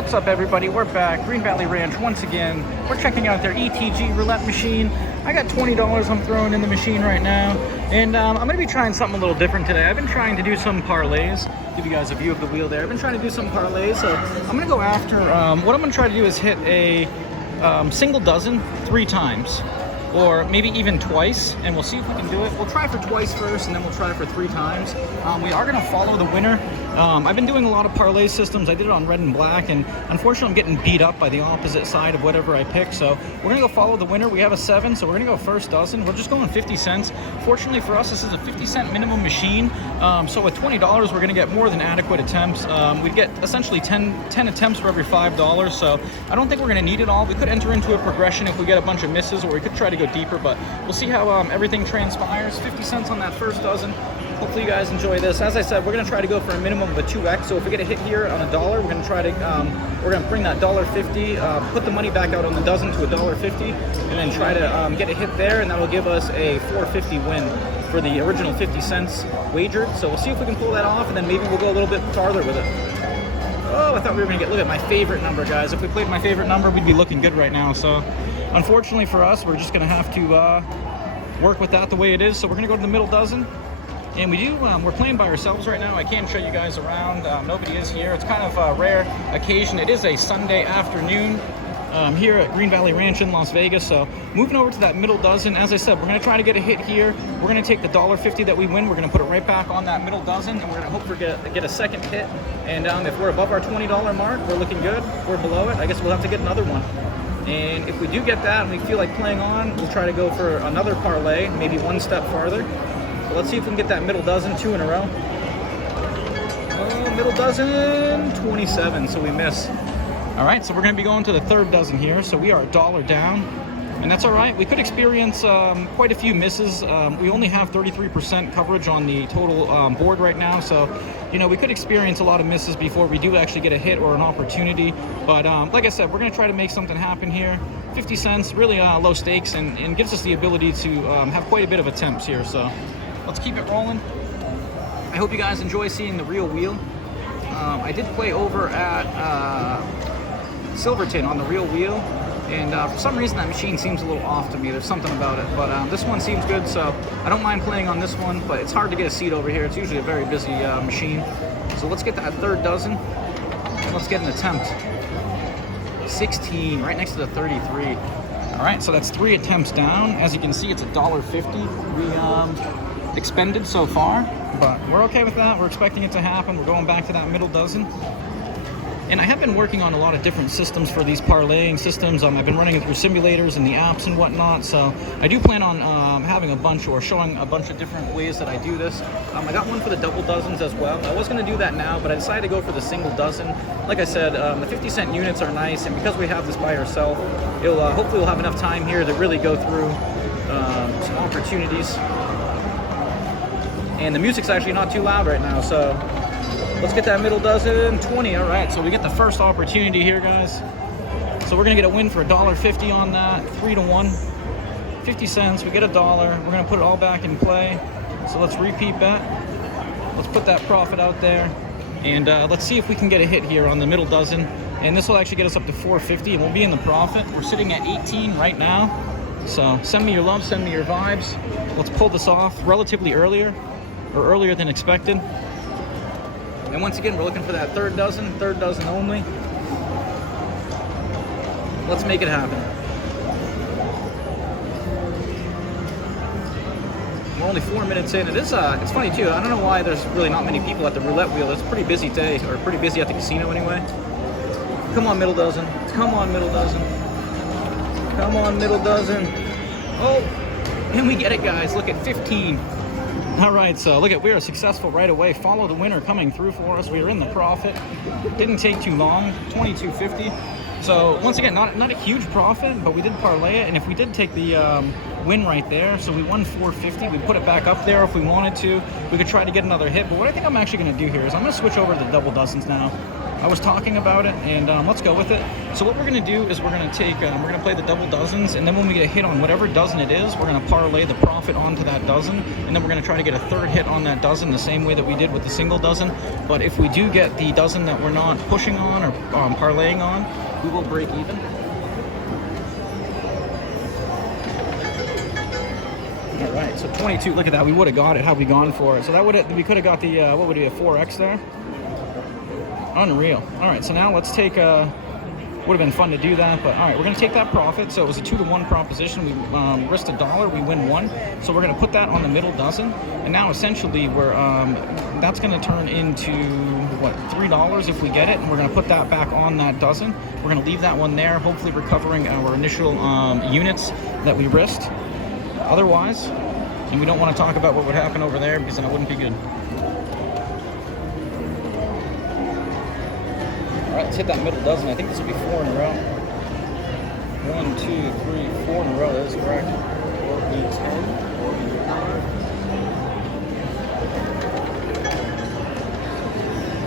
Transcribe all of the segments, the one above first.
What's up, everybody? We're back. Green Valley Ranch once again. We're checking out their ETG Roulette machine. I got $20 I'm throwing in the machine right now. And I'm going to be trying something a little different today. I've been trying to do some parlays. Give you guys a view of the wheel there. I've been trying to do some parlays. So I'm going to go after, what I'm going to try to do is hit a single dozen 3 times. Or maybe even twice, and we'll see if we can do it. We'll try for twice first, and then we'll try for 3 times. We are gonna follow the winner. I've been doing a lot of parlay systems. I did it on red and black, and unfortunately I'm getting beat up by the opposite side of whatever I pick. So we're gonna go follow the winner. We have a 7, so we're gonna go first dozen. We're just going 50 cents. Fortunately for us, this is a 50-cent minimum machine. So with $20, we're gonna get more than adequate attempts. We'd get essentially 10 attempts for every $5. So I don't think we're gonna need it all. We could enter into a progression if we get a bunch of misses, or we could try to go deeper, but we'll see how everything transpires. 50 cents on that first dozen. Hopefully you guys enjoy this. As I said, we're gonna try to go for a minimum of a 2x. So if we get a hit here on $1, we're gonna try to we're gonna bring that $1.50, put the money back out on the dozen to $1.50, and then try to get a hit there, and that will give us a $4.50 win for the original 50 cents wagered. So we'll see if we can pull that off, and then maybe we'll go a little bit farther with it. Oh, I thought we were gonna look at my favorite number, guys. If we played my favorite number, we'd be looking good right now. So unfortunately for us, we're just gonna have to work with that the way it is. So we're gonna go to the middle dozen. And we're playing by ourselves right now. I can't show you guys around. Nobody is here. It's kind of a rare occasion. It is a Sunday afternoon here at Green Valley Ranch in Las Vegas. So moving over to that middle dozen, as I said, we're gonna try to get a hit here. We're gonna take the $1.50 that we win. We're gonna put it right back on that middle dozen, and we're gonna hope we get a second hit. And if we're above our $20 mark, we're looking good. If we're below it, I guess we'll have to get another one. And if we do get that and we feel like playing on, we'll try to go for another parlay, maybe one step farther. So let's see if we can get that middle dozen, 2 in a row. Oh, middle dozen, 27, so we miss. All right, so we're gonna be going to the third dozen here. So we are $1 down, and that's all right. We could experience quite a few misses. We only have 33% coverage on the total board right now. So, you know, we could experience a lot of misses before we do actually get a hit or an opportunity. But like I said, we're gonna try to make something happen here. 50 cents, really low stakes, and gives us the ability to have quite a bit of attempts here. So let's keep it rolling. I hope you guys enjoy seeing the real wheel. I did play over at Silverton on the real wheel, and for some reason that machine seems a little off to me. There's something about it, but this one seems good, so I don't mind playing on this one, but it's hard to get a seat over here. It's usually a very busy machine. So let's get that third dozen, and let's get an attempt. 16, right next to the 33. All right, so that's 3 attempts down. As you can see, it's $1.50 we expended so far, but we're okay with that. We're expecting it to happen. We're going back to that middle dozen. And I have been working on a lot of different systems for these parlaying systems. I've been running it through simulators and the apps and whatnot. So I do plan on having a bunch, or showing a bunch of different ways that I do this. I got one for the double dozens as well. I was going to do that now, but I decided to go for the single dozen. Like I said, the 50-cent units are nice, and because we have this by ourselves, hopefully we'll have enough time here to really go through some opportunities. And the music's actually not too loud right now, so let's get that middle dozen, 20. All right, so we get the first opportunity here, guys. So we're gonna get a win for $1.50 on that, 3 to 1, 50 cents. We get $1. We're gonna put it all back in play. So let's repeat bet. Let's put that profit out there, and let's see if we can get a hit here on the middle dozen. And this will actually get us up to $4.50, and we'll be in the profit. We're sitting at 18 right now. So send me your love, send me your vibes. Let's pull this off relatively earlier than expected. And once again, we're looking for that third dozen only. Let's make it happen. We're only 4 minutes in. It's funny too. I don't know why there's really not many people at the roulette wheel. It's a pretty busy day, or pretty busy at the casino anyway. Come on, middle dozen. Come on, middle dozen. Come on, middle dozen. Oh, and we get it, guys. Look at 15. All right, so look at, we are successful right away. Follow the winner coming through for us. We are in the profit. Didn't take too long, $22.50. So once again, not a huge profit, but we did parlay it. And if we did take the win right there, so we won $4.50. We put it back up there if we wanted to. We could try to get another hit. But what I think I'm actually going to do here is I'm going to switch over to the double dozens now. I was talking about it, and let's go with it. So what we're gonna do is we're gonna take, we're gonna play the double dozens, and then when we get a hit on whatever dozen it is, we're gonna parlay the profit onto that dozen, and then we're gonna try to get a third hit on that dozen the same way that we did with the single dozen. But if we do get the dozen that we're not pushing on or parlaying on, we will break even. All right, so 22, look at that, we would have got it had we gone for it. So that would have, we could have got the, what would it be, a 4X there? Unreal. All right, so now let's take, would have been fun to do that, but all right, we're gonna take that profit. So it was a 2-to-1 proposition. We risked $1, we win 1. So we're gonna put that on the middle dozen. And now essentially we're, that's gonna turn into, what, $3 if we get it. And we're gonna put that back on that dozen. We're gonna leave that one there, hopefully recovering our initial units that we risked. Otherwise, and we don't want to talk about what would happen over there because then it wouldn't be good. All right, let's hit that middle dozen. I think this will be 4 in a row. 1, 2, 3, 4 in a row. That is correct. Or be 10.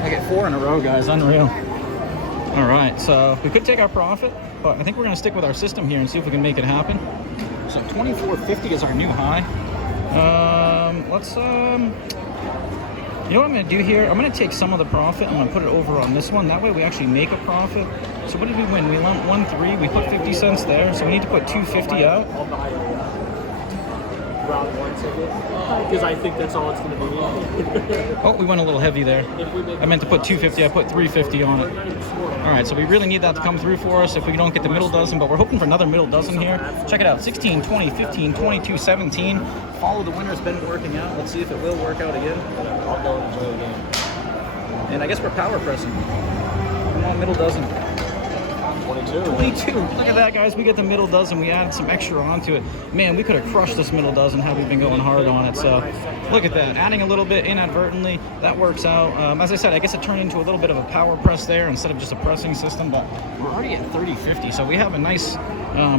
I get 4 in a row, guys. Unreal. All right, so we could take our profit, but I think we're going to stick with our system here and see if we can make it happen. So 24.50 is our new high. Let's, you know what I'm going to do here? I'm going to take some of the profit. I'm going to put it over on this one. That way we actually make a profit. So what did we win? We won 1.3. We put 50 cents there. So we need to put 250 out. I'll buy a round 1 ticket because I think that's all it's going to be. Oh, we went a little heavy there. I meant to put 250. I put 350 on it. All right, so we really need that to come through for us if we don't get the middle dozen, but we're hoping for another middle dozen here. Check it out, 16, 20, 15, 22, 17. Follow the winner's been working out. Let's see if it will work out again. I'll go and enjoy the game. And I guess we're power pressing. Come on, middle dozen. 22. 22. Look at that, guys. We get the middle dozen. We added some extra onto it. Man, we could have crushed this middle dozen had we been going hard on it. So look at that. Adding a little bit inadvertently, that works out. As I said, I guess it turned into a little bit of a power press there instead of just a pressing system, but we're already at 30.50. So we have a nice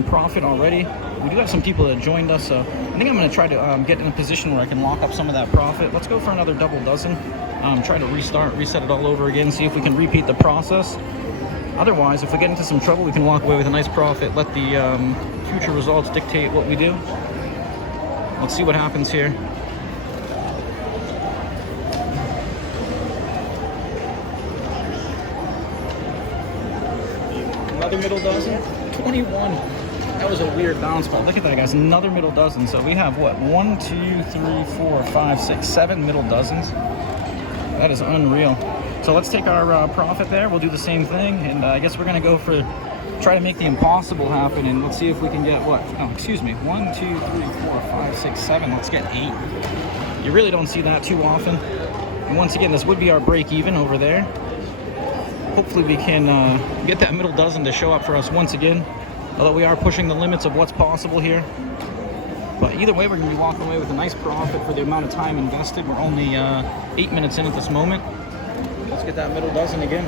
profit already. We do have some people that joined us, so I think I'm going to try to get in a position where I can lock up some of that profit. Let's go for another double dozen. Try to reset it all over again, see if we can repeat the process. Otherwise, if we get into some trouble, we can walk away with a nice profit. Let the future results dictate what we do. Let's see what happens here. Another middle dozen. 21. That was a weird bounce ball. Look at that, guys. Another middle dozen. So we have what? 1, 2, 3, 4, 5, 6, 7 middle dozens. That is unreal. So let's take our profit there. We'll do the same thing, and I guess we're gonna go for, try to make the impossible happen, and let's see if we can get what? Oh, excuse me. 1, 2, 3, 4, 5, 6, 7. Let's get 8. You really don't see that too often. And once again, this would be our break even over there. Hopefully we can get that middle dozen to show up for us once again. Although we are pushing the limits of what's possible here. But either way, we're gonna be walking away with a nice profit for the amount of time invested. We're only 8 minutes in at this moment. Let's get that middle dozen again.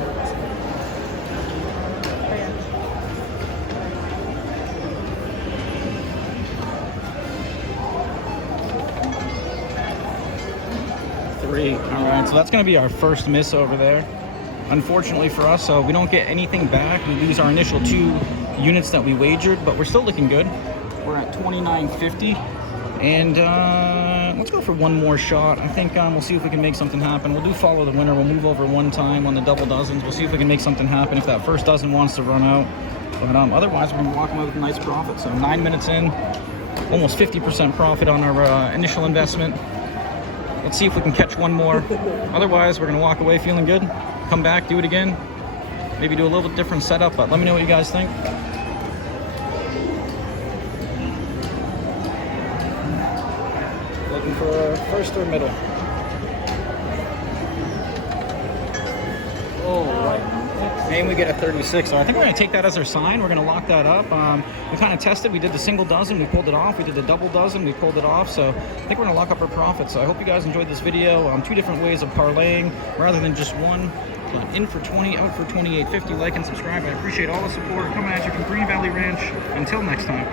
Three. All right, so that's going to be our first miss over there. Unfortunately for us, so we don't get anything back. We lose our initial 2 units that we wagered, but we're still looking good. We're at 29.50. And let's go for one more shot. I think we'll see if we can make something happen. We'll do follow the winner. We'll move over one time on the double dozens. We'll see if we can make something happen if that first dozen wants to run out. But otherwise, we're going to walk away with a nice profit. So 9 minutes in, almost 50% profit on our initial investment. Let's see if we can catch one more. Otherwise, we're going to walk away feeling good. Come back, do it again. Maybe do a little bit different setup, but let me know what you guys think. Looking for first or middle. Oh, right. And we get a 36. So I think we're going to take that as our sign. We're going to lock that up. We kind of tested. We did the single dozen. We pulled it off. We did the double dozen. We pulled it off. So I think we're going to lock up our profits. So I hope you guys enjoyed this video. 2 different ways of parlaying rather than just one. But in for 20, out for 28.50. Like and subscribe. I appreciate all the support coming at you from Green Valley Ranch. Until next time.